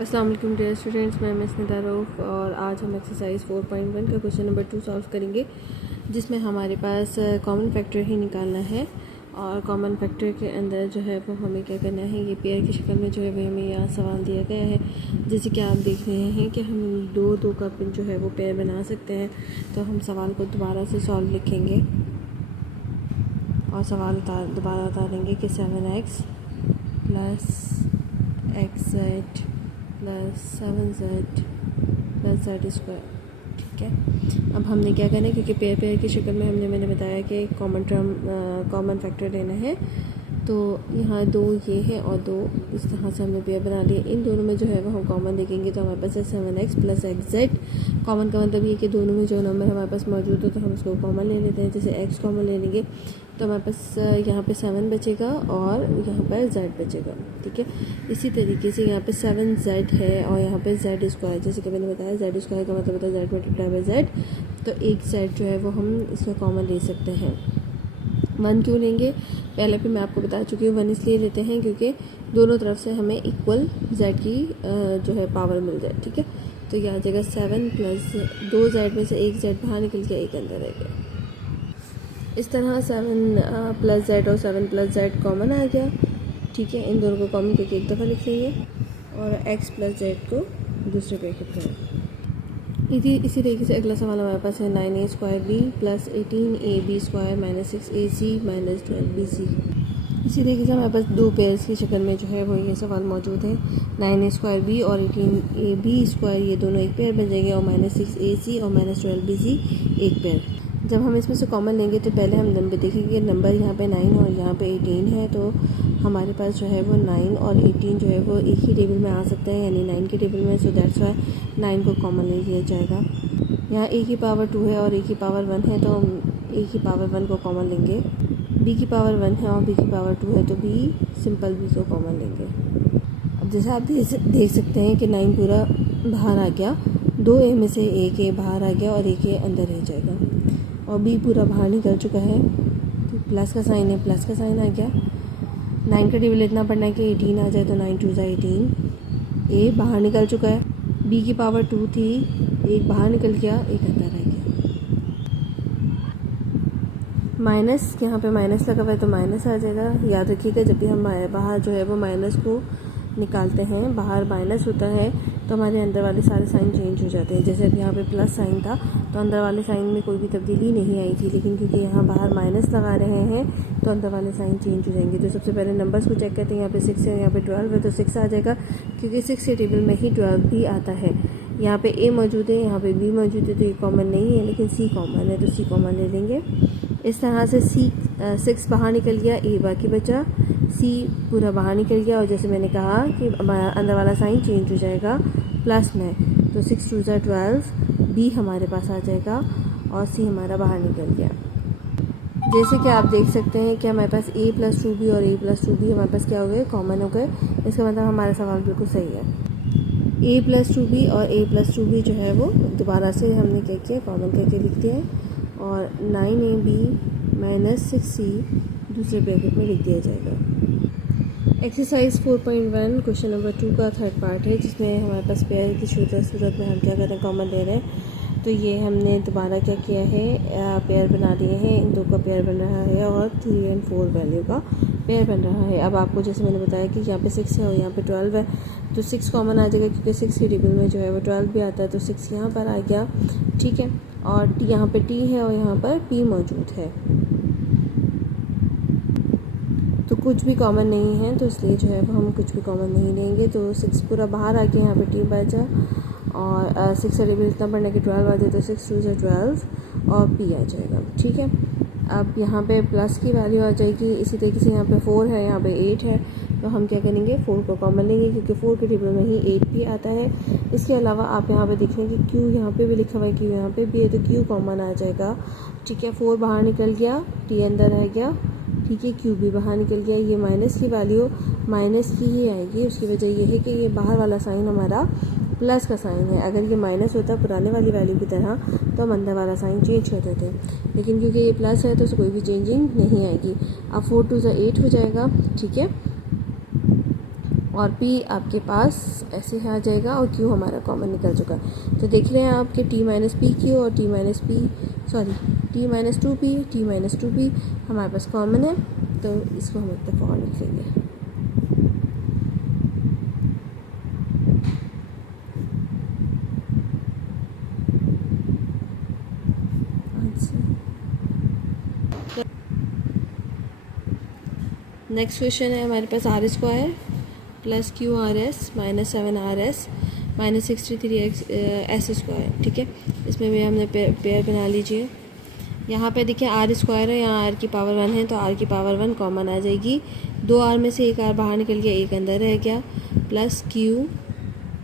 अस्सलाम वालेकुम dear students, मैं मिस निदा रऊफ़ और आज हम एक्सरसाइज 4.1 का क्वेश्चन नंबर 2 सॉल्व करेंगे, जिसमें हमारे पास कॉमन फैक्टर ही निकालना है। और कॉमन फैक्टर के अंदर जो है वो हमें क्या करना है, ये पेयर की शक्ल में जो है वो हमें यहाँ सवाल दिया गया है। जैसे कि आप देख रहे हैं कि हम दो का जो है वो पेयर बना सकते हैं। तो हम सवाल को दोबारा से सॉल्व लिखेंगे और सवाल दोबारा उतारेंगे कि 7x plus xz plus 7z plus z²। ठीक है, अब हमने क्या करना है, क्योंकि पेयर की शक्ल में मैंने बताया कि कॉमन फैक्टर लेना है। तो यहाँ दो ये है और दो इस तरह से हमने पेयर बना लिए। इन दोनों में जो है वो हम कॉमन देखेंगे तो हमारे पास है 7x प्लस xz। कॉमन का मतलब ये कि दोनों में जो नंबर हमारे पास मौजूद हो तो हम उसको कॉमन ले लेते हैं। जैसे x कॉमन ले लेंगे तो हमारे पास यहाँ पे 7 बचेगा और यहाँ पर z बचेगा। ठीक है, इसी तरीके से यहाँ पे 7z है और यहाँ पे z²। जैसे कि मैंने बताया z² का मतलब होता है z मल्टीप्लाई बाई z। तो एक z जो है वो हम इसका कॉमन ले सकते हैं। 1 क्यों लेंगे, पहले भी मैं आपको बता चुकी हूँ। 1 इसलिए लेते हैं क्योंकि दोनों तरफ से हमें इक्वल z की जो है पावर मिल जाए। ठीक है, तो यह आ जाएगा 7 प्लस 2 z में से एक z बाहर निकल के एक अंदर रह गया। इस तरह 7 प्लस z और 7 प्लस z कॉमन आ गया। ठीक है, इन दोनों को कॉमन करके एक दफ़ा लिख लेंगे और x प्लस z को दूसरे ब्रैकेट में। इसी तरीके से अगला सवाल हमारे पास है 9a² plus 18ab² minus 6ac minus 12bc। इसी तरीके से हमारे पास दो पेयर्स की शक्ल में जो है वो ये सवाल मौजूद है। 9a² और 18ab², ये दोनों एक पेयर बन जाएंगे और माइनस 6ac और माइनस 12bc एक पेयर। जब हम इसमें से कॉमन लेंगे तो पहले हम नंबर देखेंगे। नंबर यहाँ पे 9 और यहाँ पे 18 है, तो हमारे पास जो है वो 9 और 18 जो है वो एक ही टेबल में आ सकते हैं, यानी 9 के टेबल में। सो दैट्स वाई 9 को कॉमन ले लिया जाएगा। यहाँ a की पावर 2 है और a की पावर 1 है, तो हम a की पावर 1 को कॉमन लेंगे। b की पावर 1 है और b की पावर 2 है, तो सिंपल b को कॉमन लेंगे। अब जैसे आप देख सकते हैं कि 9 पूरा बाहर आ गया, 2a में से एक a बाहर आ गया और एक a अंदर रह जाएगा। और b पूरा बाहर निकल चुका है, तो प्लस का साइन है, प्लस का साइन आ गया। 9 का टेबल इतना पढ़ना है कि 18 आ जाए, तो 9 2 ज़ा 18। a बाहर निकल चुका है, b की पावर 2 थी, एक बाहर निकल गया, एक अंदर रह गया। माइनस, यहाँ पे माइनस लगा हुआ है तो माइनस आ जाएगा। याद रखिएगा, जब भी हम बाहर जो है वो माइनस को निकालते हैं, बाहर माइनस होता है तो हमारे अंदर वाले सारे साइन चेंज हो जाते हैं। जैसे अब यहाँ पे प्लस साइन था तो अंदर वाले साइन में कोई भी तब्दीली नहीं आई थी, लेकिन क्योंकि यहाँ बाहर माइनस लगा रहे हैं तो अंदर वाले साइन चेंज हो जाएंगे। तो सबसे पहले नंबर्स को चेक करते हैं। यहाँ पे 6 है, यहाँ पे 12 है, तो 6 आ जाएगा क्योंकि 6 के टेबल में ही 12 भी आता है। यहाँ पे a मौजूद है, यहाँ पे b मौजूद है, तो ये कॉमन नहीं है, लेकिन c कॉमन है, तो c कॉमन ले लेंगे। इस तरह से 6 बाहर निकल गया, a बाकी बचा, c पूरा बाहर निकल गया। और जैसे मैंने कहा कि अंदर वाला साइन चेंज हो जाएगा प्लस में, तो 6 2 ज़ा 12, b हमारे पास आ जाएगा और c हमारा बाहर निकल गया। जैसे कि आप देख सकते हैं कि हमारे पास a प्लस 2b और a प्लस 2b हमारे पास क्या हो गए, कॉमन हो गए। इसका मतलब हमारा सवाल बिल्कुल सही है। a प्लस 2b और a प्लस 2b जो है वो दोबारा से हमने क्या किया, कॉमन करके लिख दिया है और 9ab माइनस 6c दूसरे ब्रैकेट में लिख दिया जाएगा। एक्सरसाइज 4.1 क्वेश्चन नंबर 2 का थर्ड पार्ट है, जिसमें हमारे पास पेयर की सूरत में हम क्या कर रहे हैं, कॉमन ले रहे हैं। तो ये हमने दोबारा क्या किया है, पेयर बना दिए हैं। इन दो का पेयर बन रहा है और 3 और 4 वैल्यू का पेयर बन रहा है। अब आपको जैसे मैंने बताया कि यहाँ पे 6 है और यहाँ पे 12 है, तो 6 कॉमन आ जाएगा क्योंकि 6 के टेबल में जो है वो 12 भी आता है, तो 6 यहाँ पर आ गया। ठीक है, और यहाँ पे t है और यहाँ पर p मौजूद है, तो कुछ भी कॉमन नहीं है, तो इसलिए जो है वो हम कुछ भी कॉमन नहीं लेंगे। तो 6 पूरा बाहर आ गया, यहाँ पे t बचा और 6 का टेबल इतना पढ़ना कि 12 आ जाए, तो 6 2 ज़ा 12 और p आ जाएगा। ठीक है, अब यहाँ पे प्लस की वैल्यू आ जाएगी। इसी तरीके से यहाँ पे 4 है, यहाँ पे 8 है, तो हम क्या करेंगे, 4 को कॉमन लेंगे क्योंकि 4 के टेबल में ही 8 भी आता है। इसके अलावा आप यहाँ पे देखेंगे कि q यहाँ पे भी लिखा हुआ है, q यहाँ पे भी है, तो q कॉमन आ जाएगा। ठीक है, 4 बाहर निकल गया, t अंदर रह गया। ठीक है, q भी बाहर निकल गया। ये माइनस की वैल्यू माइनस की ही आएगी। उसकी वजह ये है कि ये बाहर वाला साइन हमारा प्लस का साइन है। अगर ये माइनस होता पुराने वाली वैल्यू की तरह तो हम अंदर वाला साइन चेंज करते थे, लेकिन क्योंकि ये प्लस है तो उससे कोई भी चेंजिंग नहीं आएगी। अब 4 2 ज़ा 8 हो जाएगा। ठीक है, और P आपके पास ऐसे आ जाएगा और Q हमारा कॉमन निकल चुका है। तो देख रहे हैं आपके T माइनस पी क्यू और T minus 2P T minus 2P हमारे पास कॉमन है, तो इसको हम एक दफ़ा और लिख लेंगे। नेक्स्ट क्वेश्चन है हमारे पास R square plus Q R S minus 7RS minus 63x S square. ठीक है, इसमें भी हमने पेयर बना लीजिए। यहाँ पे देखिए आर स्क्वायर है, यहाँ आर की पावर 1 है, तो आर की पावर 1 कॉमन आ जाएगी। 2 आर में से एक आर बाहर निकल गया, एक अंदर रह गया, प्लस क्यू,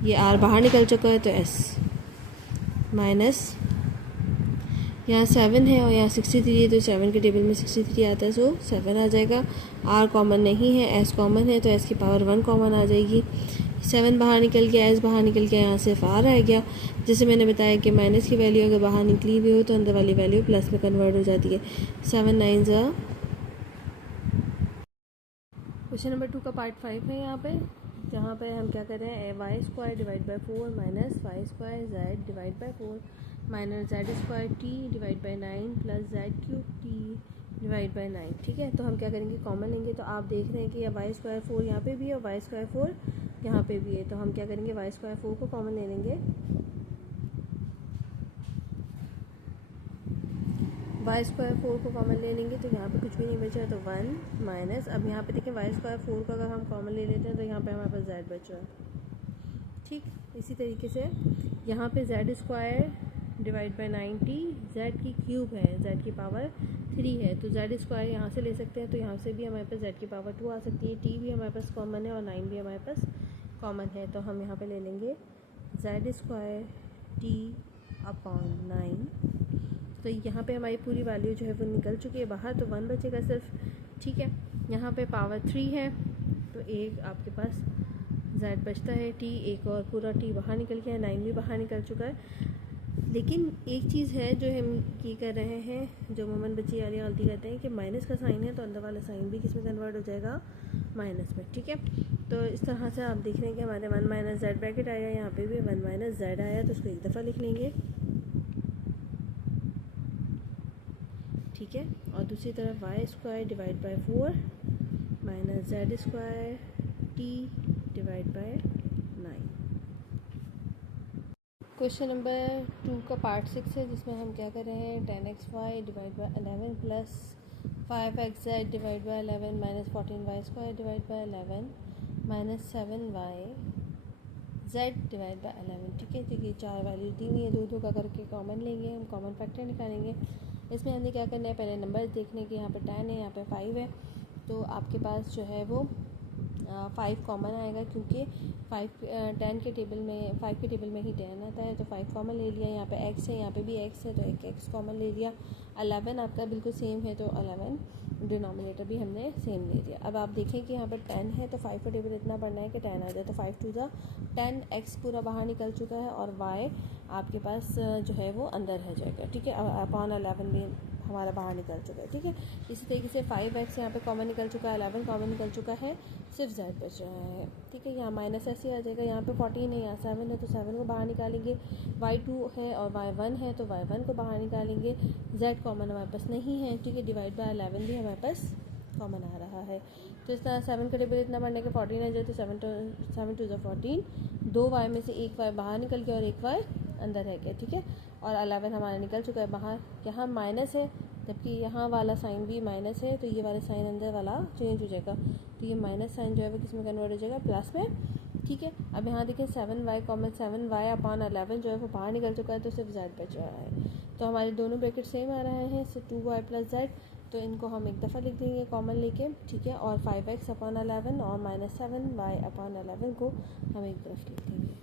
ये आर बाहर निकल चुका है तो एस माइनस, यहाँ 7 है और यहाँ 63 है, तो 7 के टेबल में 63 आता है, सो 7 आ जाएगा। आर कॉमन नहीं है, एस कॉमन है, तो एस की पावर 1 कॉमन आ जाएगी। 7 बाहर निकल गया, एस बाहर निकल गया, यहाँ सिर्फ आर रह गया। जैसे मैंने बताया कि माइनस की वैल्यू अगर बाहर निकली हुई हो तो अंदर वाली वैल्यू प्लस में कन्वर्ट हो जाती है। 7 9 क्वेश्चन नंबर 2 का पार्ट 5 है यहाँ पे, जहाँ पे हम क्या कर रहे हैं, Y square divide by 4 minus Y square Z divide by 4 minus Z square T divide by 9 plus Z cube T divide by 9। ठीक है, तो हम क्या करेंगे, कॉमन लेंगे। तो आप देख रहे हैं कि वाई स्क्वायर 4 यहाँ पे भी है और वाई स्क्वायर 4 यहाँ पे भी है, तो हम क्या करेंगे, वाई स्क्वायर 4 को कॉमन ले लेंगे। वाई स्क्वायर 4 को कॉमन ले लेंगे तो यहाँ पे कुछ भी नहीं बचा है, तो 1 माइनस, अब यहाँ पे देखिए वाई स्क्वायर 4 का अगर हम कॉमन ले लेते हैं तो यहाँ पे हमारे पास जेड बचा है। ठीक, इसी तरीके से यहाँ पे Z square divide by 90, Z की क्यूब है, जेड की पावर 3 है, तो जेड स्क्वायर यहाँ से ले सकते हैं, तो यहाँ से भी हमारे पास जेड की पावर 2 आ सकती है। टी भी हमारे पास कॉमन है और 9 भी हमारे पास कॉमन है, तो हम यहाँ पे ले लेंगे जेड स्क्वायर टी अपॉन 9। तो यहाँ पे हमारी पूरी वैल्यू जो है वो निकल चुकी है बाहर, तो 1 बचेगा सिर्फ। ठीक है, यहाँ पे पावर 3 है, तो एक आपके पास जेड बचता है, टी एक और पूरा टी बाहर निकल गया है, 9 भी बाहर निकल चुका है। लेकिन एक चीज़ है जो हम ये कर रहे हैं, जो मोमन बच्चे वाली गलती करते हैं कि माइनस का साइन है तो अंदर वाला साइन भी किस में कन्वर्ट हो जाएगा, माइनस में। ठीक है, तो इस तरह से आप देख रहे हैं कि हमारे 1 माइनस जेड ब्रैकेट आया, यहाँ पे भी 1 माइनस जेड आया, तो उसको एक दफ़ा लिख लेंगे। ठीक है, और दूसरी तरफ Y square divide by 4 minus Z square T divide by 9। Question number 2 का पार्ट 6 है, जिसमें हम क्या कर रहे हैं, 10xy divide by 11 plus 5xz divide by 11 minus 14y square divide by 11 minus 7y z divide by 11। ठीक है, तो ये 4 वैल्यू दी हुई है, दो का करके कॉमन लेंगे, हम कॉमन फैक्टर निकालेंगे। इसमें हमने क्या करना है, पहले नंबर देखने के, यहाँ पे 10 है, यहाँ पे 5 है, तो आपके पास जो है वो 5 कॉमन आएगा, क्योंकि 5 के टेबल में ही 10 आता है, तो 5 कॉमन ले लिया। यहाँ पे x है, यहाँ पे भी x है, तो एक x कॉमन ले लिया। 11 आपका बिल्कुल सेम है, तो 11 डिनोमिनेटर भी हमने सेम ले लिया। अब आप देखें कि यहाँ पर 10 है, तो 5 का टेबल इतना बढ़ना है कि 10 आ जाए, तो 5 2 जा 10, x पूरा बाहर निकल चुका है और y आपके पास जो है वो अंदर रह जाएगा। ठीक है, अपॉन 11 भी हमारा बाहर निकल चुका है। ठीक है, इसी तरीके से 5x यहाँ पे कॉमन निकल चुका है, 11 कॉमन निकल चुका है, सिर्फ z बच रहा है। ठीक है, यहाँ माइनस ऐसे आ जाएगा, यहाँ पे 14 है, यहाँ 7 है, तो 7 को बाहर निकालेंगे। y2 है और y1 है, तो y1 को बाहर निकालेंगे। z कॉमन हमारे पास नहीं है। ठीक है, डिवाइड बाय 11 भी हमारे पास कॉमन आ रहा है, तो इस तरह 7 का टेबल इतना बढ़ने के 14 आ जाए, तो 7 2 14, 2 y में से एक y बाहर निकल गया और एक y अंदर रह गया। ठीक है, और 11 हमारा निकल चुका है बाहर, यहाँ माइनस है, जबकि यहाँ वाला साइन भी माइनस है, तो ये वाला साइन अंदर वाला चेंज हो जाएगा, तो ये माइनस साइन जो है वो किस में कन्वर्ट हो जाएगा, प्लस में। ठीक है, अब यहाँ देखिए 7y कॉमन 7y अपॉन 11 जो है वो बाहर निकल चुका है, तो सिर्फ z बच रहा है, तो हमारे दोनों ब्रैकेट सेम आ रहे हैं, सो 2y प्लस z, तो इनको हम एक दफ़ा लिख देंगे कॉमन लेके। ठीक है, और 5x अपॉन 11 और माइनस 7y अपॉन 11 को हम एक तरफ लिख देंगे।